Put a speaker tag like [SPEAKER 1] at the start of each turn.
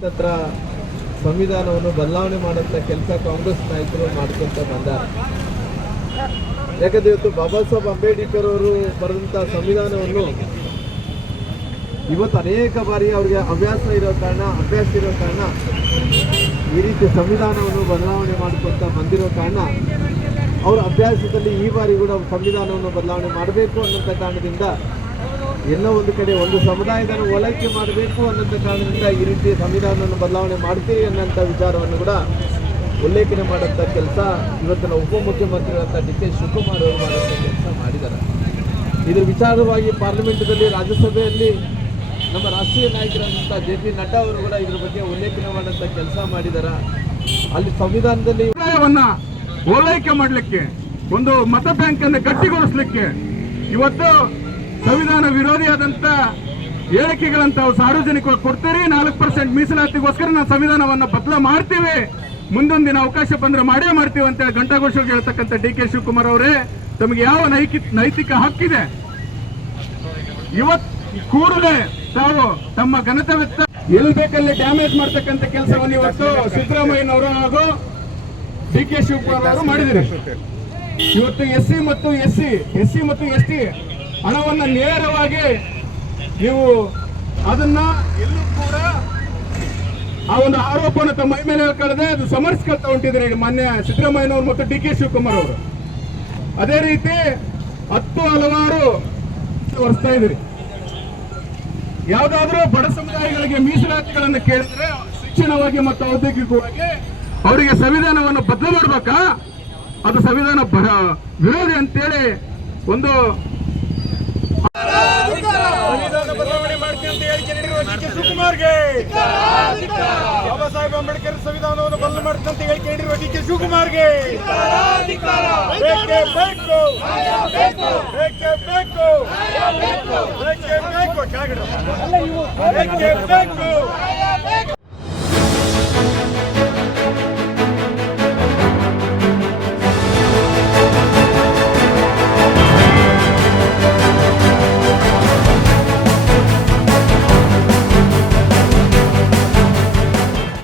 [SPEAKER 1] ಹತ್ರ ಸಂವಿಧಾನವನ್ನು ಬದಲಾವಣೆ ಮಾಡುವಂಥ ಕೆಲಸ ಕಾಂಗ್ರೆಸ್ ನಾಯಕರು ಮಾಡ್ಕೊಂತ ಬಂದಾರೆ ಯಾಕಂದ್ರೆ ಇವತ್ತು ಬಾಬಾ ಸಾಹೇಬ್ ಅಂಬೇಡ್ಕರ್ ಅವರು ಬರೆದಂಥ ಸಂವಿಧಾನವನ್ನು ಇವತ್ತು ಅನೇಕ ಬಾರಿ ಅವರಿಗೆ ಅಭ್ಯಾಸ ಇರೋ ಕಾರಣ, ಅಭ್ಯಾಸ ಇರೋ ಕಾರಣ ಈ ರೀತಿ ಸಂವಿಧಾನವನ್ನು ಬದಲಾವಣೆ ಮಾಡಿಕೊಂತ ಬಂದಿರೋ ಕಾರಣ ಅವರ ಅಭ್ಯಾಸದಲ್ಲಿ ಈ ಬಾರಿ ಕೂಡ ಸಂವಿಧಾನವನ್ನು ಬದಲಾವಣೆ ಮಾಡಬೇಕು ಅನ್ನೋಂಥ ಕಾರಣದಿಂದ ಎಲ್ಲೋ ಒಂದು ಕಡೆ ಒಂದು ಸಮುದಾಯದ ಓಲೈಕೆ ಮಾಡಬೇಕು ಅನ್ನೋಂಥ ಕಾರಣದಿಂದ ಈ ರೀತಿ ಸಂವಿಧಾನವನ್ನು ಬದಲಾವಣೆ ಮಾಡ್ತೀವಿ ಅನ್ನೋಂಥ ವಿಚಾರವನ್ನು ಕೂಡ ಉಲ್ಲೇಖನೆ ಮಾಡೋಂಥ ಕೆಲಸ ಇವತ್ತಿನ ಉಪಮುಖ್ಯಮಂತ್ರಿಗಳಂತ ಡಿ ಕೆ ಶಿವಕುಮಾರ್ ಅವರು ಮಾಡುವಂಥ ಕೆಲಸ ಮಾಡಿದ್ದಾರೆ. ಇದ್ರ ವಿಚಾರವಾಗಿ ಪಾರ್ಲಿಮೆಂಟ್ದಲ್ಲಿ ರಾಜ್ಯಸಭೆಯಲ್ಲಿ ನಮ್ಮ ರಾಷ್ಟ್ರೀಯ ನಾಯಕರಾದಂಥ ಜೆ ಪಿ ನಡ್ಡಾ ಅವರು ಕೂಡ ಇದ್ರ ಬಗ್ಗೆ ಉಲ್ಲೇಖನೆ ಮಾಡುವಂಥ ಕೆಲಸ ಮಾಡಿದ್ದಾರೆ. ಅಲ್ಲಿ ಸಂವಿಧಾನದಲ್ಲಿ
[SPEAKER 2] ಓಲೈಕೆ ಮಾಡಲಿಕ್ಕೆ, ಒಂದು ಮತ ಬ್ಯಾಂಕನ್ನು ಗಟ್ಟಿಗೊಳಿಸಲಿಕ್ಕೆ ಇವತ್ತು ಸಂವಿಧಾನ ವಿರೋಧಿಯಾದಂತ ಹೇಳಿಕೆಗಳಂತ ತಾವು ಸಾರ್ವಜನಿಕವಾಗಿ ಕೊಡ್ತೀರಿ. ನಾಲ್ಕು ಪರ್ಸೆಂಟ್ ಮೀಸಲಾತಿಗೋಸ್ಕರ ನಾವು ಸಂವಿಧಾನವನ್ನ ಬದಲ ಮಾಡ್ತೀವಿ. ಮುಂದೊಂದಿನ ಅವಕಾಶ ಬಂದ್ರೆ ಮಾಡೇ ಮಾಡ್ತೀವಿ ಅಂತ ಗಂಟಾಘೋಷವಾಗಿ ಹೇಳ್ತಕ್ಕಂಥ ಡಿ ಕೆ ಶಿವಕುಮಾರ್ ಅವರೇ, ತಮಗೆ ಯಾವ ನೈತಿಕ ನೈತಿಕ ಹಕ್ಕಿದೆ? ಇವತ್ ಕೂಡಲೇ ತಾವು ತಮ್ಮ ಘನತೆವೆತ್ತ ಎಲ್ಲಿ ಬೇಕಲ್ಲಿ ಡ್ಯಾಮೇಜ್ ಮಾಡ್ತಕ್ಕಂಥ ಕೆಲಸವನ್ನು ಇವತ್ತು ಸಿದ್ದರಾಮಯ್ಯನವರು ಹಾಗೂ ಡಿ ಕೆ ಶಿವಕುಮಾರ್ ಅವರು ಮಾಡಿದಿರಿ ಇವತ್ತು ಎಸ್ ಸಿ ಮತ್ತು ಎಸ್ ಸಿ ಎಸ್ ಸಿ ಮತ್ತು ಎಸ್ ಟಿ ಹಣವನ್ನ ನೇರವಾಗಿ ನೀವು ಅದನ್ನ ಎಲ್ಲೂ ಕೂಡ ಆ ಒಂದು ಆರೋಪವನ್ನು ತಮ್ಮ ಮೈ ಮೇಲೆ ಹೇಳ್ಕೊಳ್ಳದೆ ಅದು ಸಮರ್ಸ್ಕೊಳ್ತಾ ಹೊಂಟಿದ್ರೆ ಮಾನ್ಯ ಸಿದ್ದರಾಮಯ್ಯನವರು ಮತ್ತು ಡಿ ಕೆ ಶಿವಕುಮಾರ್ ಅವರು. ಅದೇ ರೀತಿ ಹತ್ತು ಹಲವಾರು ವರ್ಷತಾ ಇದ್ರಿ ಯಾವುದಾದ್ರೂ ಬಡ ಸಮುದಾಯಗಳಿಗೆ ಮೀಸಲಾತಿಗಳನ್ನು ಕೇಳಿದ್ರೆ ಶಿಕ್ಷಣವಾಗಿ ಮತ್ತು ಔದ್ಯೋಗಿಕವಾಗಿ ಅವರಿಗೆ ಸಂವಿಧಾನವನ್ನು ಬದಲು ಮಾಡ್ಬೇಕಾ? ಅದು ಸಂವಿಧಾನ ವಿರೋಧಿ ಅಂತೇಳಿ ಒಂದು
[SPEAKER 3] ಸಂವಿಧಾನ ಬದಲಾವಣೆ ಮಾಡ್ತೀನಿ ಅಂತ ಹೇಳಿಕೆ ನೀಡಿರುವ ಡಿ ಕೆ. ಶಿವಕುಮಾರ್ಗೆ. ಸಾಹೇಬ್ ಅಂಬೇಡ್ಕರ್ ಸಂವಿಧಾನವನ್ನು ಬದಲು ಮಾಡ್ತೀನಿ ಅಂತ ಹೇಳಿಕೆ ನೀಡಿರುವ ಡಿ ಕೆ. ಶಿವಕುಮಾರ್ಗೆ. ಬೇಕೇ? ಬೇಕು ಬೇಕೇ? ಬೇಕು ಬೇಕೇ? ಬೇಕು ಕೆಳಗಡೆ ಬೇಕೇ ಬೇಕು?